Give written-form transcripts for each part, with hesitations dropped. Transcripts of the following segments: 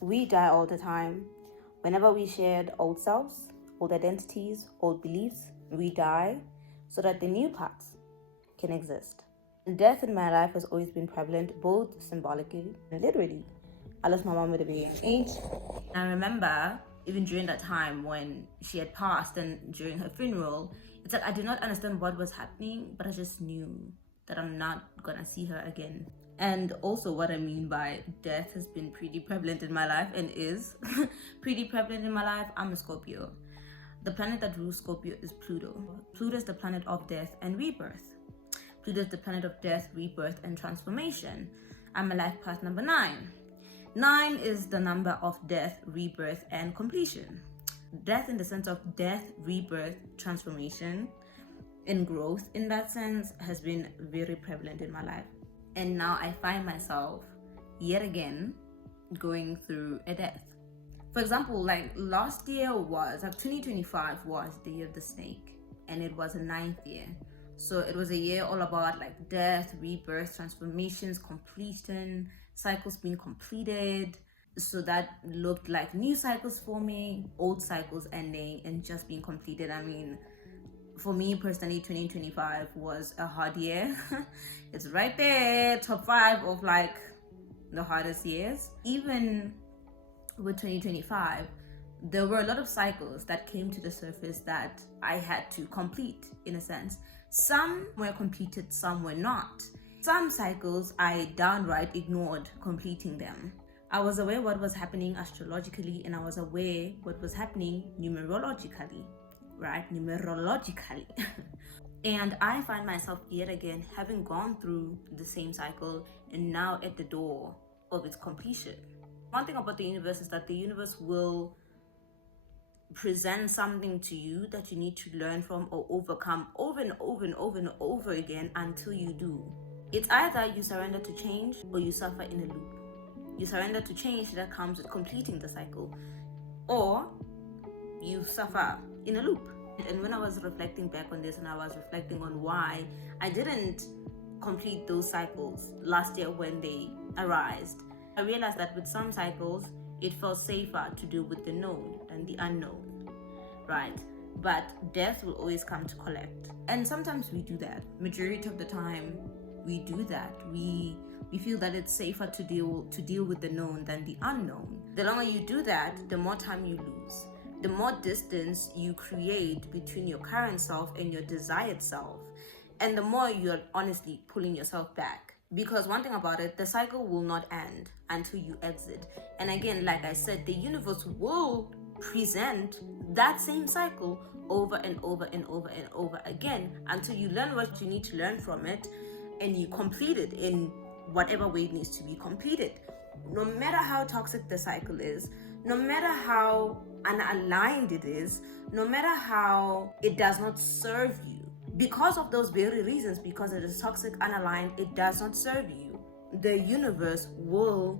We die all the time. Whenever we shared old selves, old identities, old beliefs, we die so that the new parts can exist. Death in my life has always been prevalent, both symbolically and literally. I lost my mom at a very young age. I remember even during that time when she had passed and during her funeral, it's like I did not understand what was happening, but I just knew that I'm not gonna see her again. And also, what I mean by death has been pretty prevalent in my life and is pretty prevalent in my life. I'm a Scorpio. The planet that rules Scorpio is Pluto. Pluto is the planet of death and rebirth. Pluto is the planet of death, rebirth, and transformation. I'm a life path number 9. 9 is the number of death, rebirth, and completion. Death in the sense of death, rebirth, transformation, and growth in that sense has been very prevalent in my life. And now I find myself yet again going through a death. For example, like last year was, like 2025 was the year of the snake, and it was a 9th year. So it was a year all about like death, rebirth, transformations, completion, cycles being completed. So that looked like new cycles forming, old cycles ending, and just being completed. I mean, for me personally, 2025 was a hard year. It's right there, top 5 of like the hardest years. Even with 2025, there were a lot of cycles that came to the surface that I had to complete in a sense. Some were completed, some were not. Some cycles I downright ignored completing them. I was aware what was happening astrologically, and I was aware what was happening numerologically, right? Numerologically. And I find myself yet again having gone through the same cycle and now at the door of its completion. One thing about the universe is that the universe will present something to you that you need to learn from or overcome over and over and over and over again until you do. It's either you surrender to change or you suffer in a loop. You surrender to change that comes with completing the cycle, or you suffer in a loop. And when I was reflecting back on this and I was reflecting on why I didn't complete those cycles last year when they arisen, I realized that with some cycles, it felt safer to deal with the known than the unknown, right? But death will always come to collect. And sometimes we do that. Majority of the time, we do that. We feel that it's safer to deal with the known than the unknown. The longer you do that, the more time you lose. The more distance you create between your current self and your desired self. And the more you're honestly pulling yourself back. Because one thing about it, the cycle will not end until you exit. And again, like I said, the universe will present that same cycle over and over and over and over again until you learn what you need to learn from it and you complete it in whatever way it needs to be completed. No matter how toxic the cycle is, no matter how unaligned it is, no matter how it does not serve you, because of those very reasons, because it is toxic, unaligned, it does not serve you, the universe will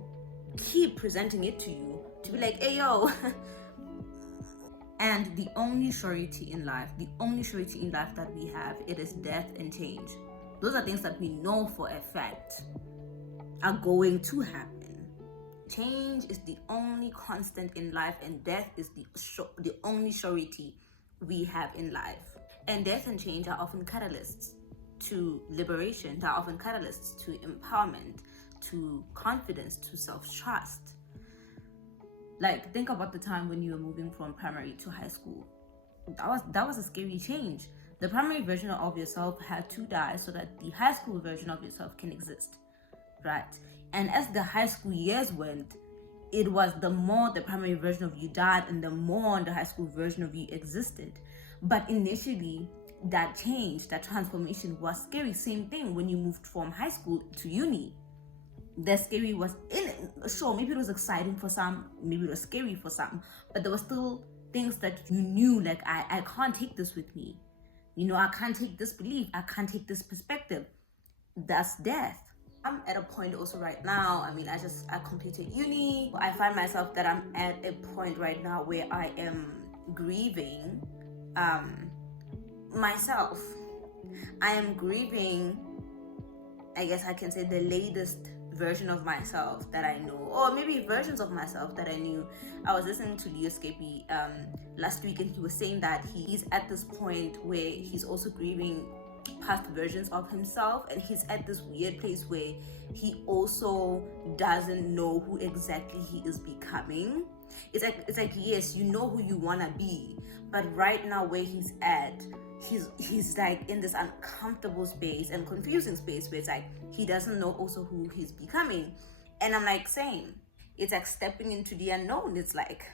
keep presenting it to you to be like, hey yo. And the only surety in life that we have, it is death and change. Those are things that we know for a fact are going to happen. Change is the only constant in life, and death is the only surety we have in life. And death and change are often catalysts to liberation. They are often catalysts to empowerment, to confidence, to self-trust. Like, think about the time when you were moving from primary to high school. That was a scary change. The primary version of yourself had to die so that the high school version of yourself can exist, right? And as the high school years went, it was the more the primary version of you died and the more the high school version of you existed. But initially, that change, that transformation was scary. Same thing when you moved from high school to uni. The scary was in it. Sure, maybe it was exciting for some, maybe it was scary for some, but there were still things that you knew, like, I can't take this with me. You know, I can't take this belief. I can't take this perspective. That's death. I'm at a point also right now. I mean, I completed uni. I find myself that I'm at a point right now where I am grieving myself. I am grieving, I guess I can say, the latest version of myself that I know, or maybe versions of myself that I knew. I was listening to Leo Skepi last week, and he was saying that he's at this point where he's also grieving past versions of himself, and he's at this weird place where he also doesn't know who exactly he is becoming. It's like yes, you know who you want to be, but right now where he's at, he's like in this uncomfortable space and confusing space where it's like he doesn't know also who he's becoming. And I'm like, same. It's like stepping into the unknown. It's like,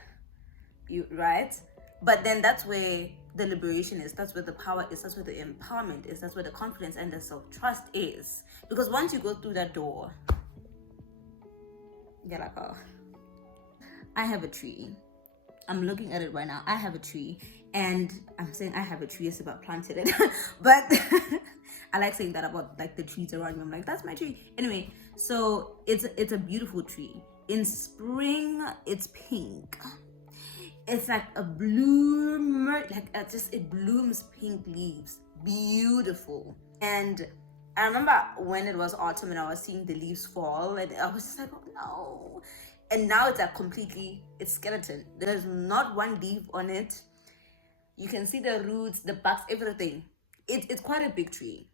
you right? But then that's where the liberation is, that's where the power is, that's where the empowerment is, that's where the confidence and the self-trust is. Because once you go through that door, you're like, oh, I have a tree. I'm looking at it right now. I have a tree, and I'm saying I have a tree, it's about planted it. But I like saying that about like the trees around me. I'm like, that's my tree. Anyway, so it's a beautiful tree. In spring, it's pink. It's like a bloom, like it blooms pink leaves. Beautiful. And I remember when it was autumn and I was seeing the leaves fall, and I was just like, oh no. And now it's like it's skeleton. There's not one leaf on it. You can see the roots, the buds, everything. It's quite a big tree.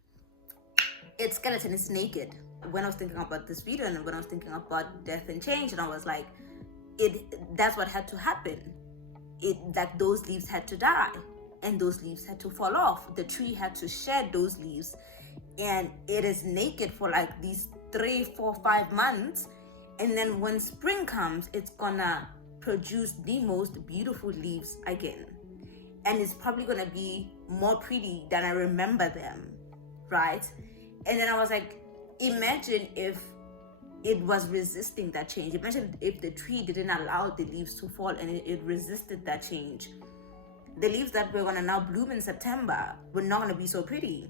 It's skeleton, it's naked. When I was thinking about this video and when I was thinking about death and change, and I was like, that's what had to happen. That those leaves had to die, and those leaves had to fall off. The tree had to shed those leaves, and it is naked for like these 3, 4, 5 months. And then when spring comes, it's gonna produce the most beautiful leaves again, and it's probably gonna be more pretty than I remember them, right? And then I was like, imagine if it was resisting that change. Imagine if the tree didn't allow the leaves to fall and it resisted that change. The leaves that were gonna now bloom in September were not gonna be so pretty.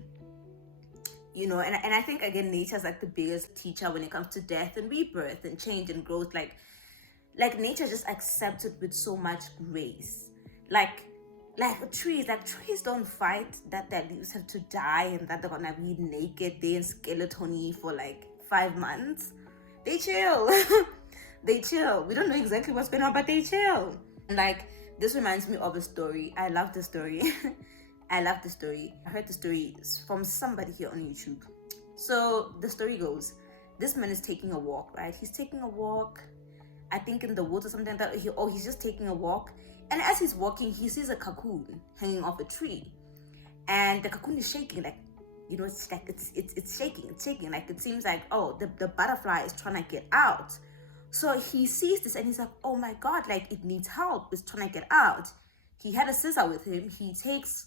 You know, and I think again, nature's like the biggest teacher when it comes to death and rebirth and change and growth. Like nature just accepts it with so much grace. Like trees don't fight that their leaves have to die and that they're gonna be naked, they and skeleton-y for like 5 months. They chill. They chill. We don't know exactly what's going on, but they chill. Like, this reminds me of a story. I love this story. I love the story. I heard the story from somebody here on YouTube. So the story goes, this man is taking a walk, right? He's taking a walk, I think in the woods or something like that. He's just taking a walk. And as he's walking, he sees a cocoon hanging off a tree. And the cocoon is shaking, like, you know, it's like it's shaking. Like it seems like, oh, the butterfly is trying to get out. So he sees this and he's like, oh my God, like it needs help. It's trying to get out. He had a scissor with him. He takes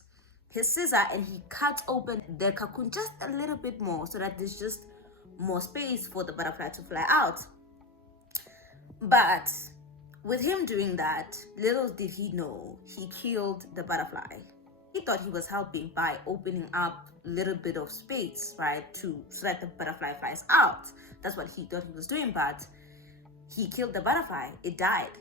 his scissor and he cuts open the cocoon just a little bit more so that there's just more space for the butterfly to fly out. But with him doing that, little did he know, he killed the butterfly. He thought he was helping by opening up a little bit of space, right, so that the butterfly flies out. That's what he thought he was doing, but he killed the butterfly. It died.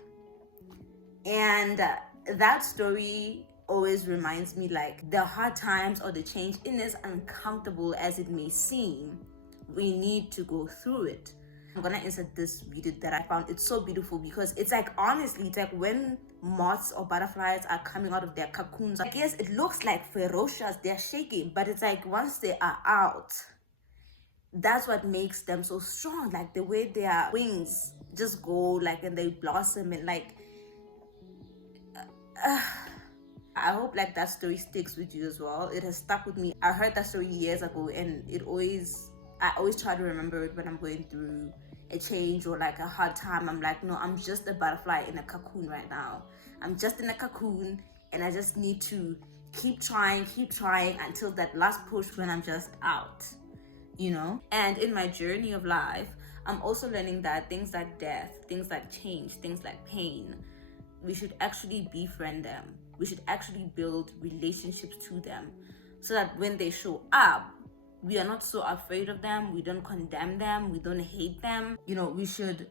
And that story always reminds me, like, the hard times or the change, in as uncomfortable as it may seem, we need to go through it. I'm gonna insert this video that I found. It's so beautiful because it's like, honestly, it's like when moths or butterflies are coming out of their cocoons, I guess it looks like ferocious, they're shaking, but it's like once they are out, that's what makes them so strong. Like the way their wings just go, like, and they blossom, and like I hope like that story sticks with you as well. It has stuck with me. I heard that story years ago, and I always try to remember it when I'm going through a change or like a hard time. I'm like, no, I'm just a butterfly in a cocoon right now. I'm just in a cocoon, and I just need to keep trying until that last push when I'm just out, you know? And in my journey of life, I'm also learning that things like death, things like change, things like pain, we should actually befriend them. We should actually build relationships to them so that when they show up, we are not so afraid of them. We don't condemn them. We don't hate them. You know, we should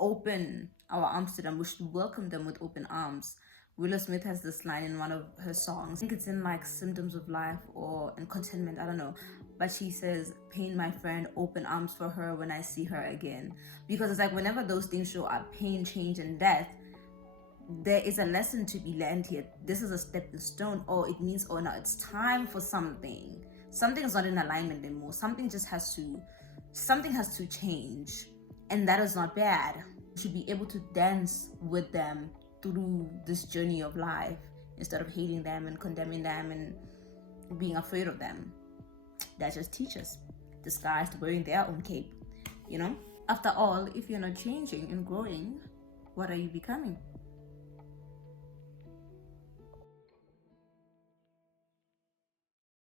open our arms to them. We should welcome them with open arms. Willow Smith has this line in one of her songs. I think it's in like Symptoms of Life or in Contentment. I don't know. but she says, pain my friend, open arms for her when I see her again. Because it's like whenever those things show up, pain, change, and death, there is a lesson to be learned here. This is a stepping stone. Oh, it means, oh, now it's time for something. Something is not in alignment anymore. Something has to change. And that is not bad. You should be able to dance with them through this journey of life instead of hating them and condemning them and being afraid of them. That just teaches, disguised wearing their own cape, you know? After all, if you're not changing and growing, what are you becoming?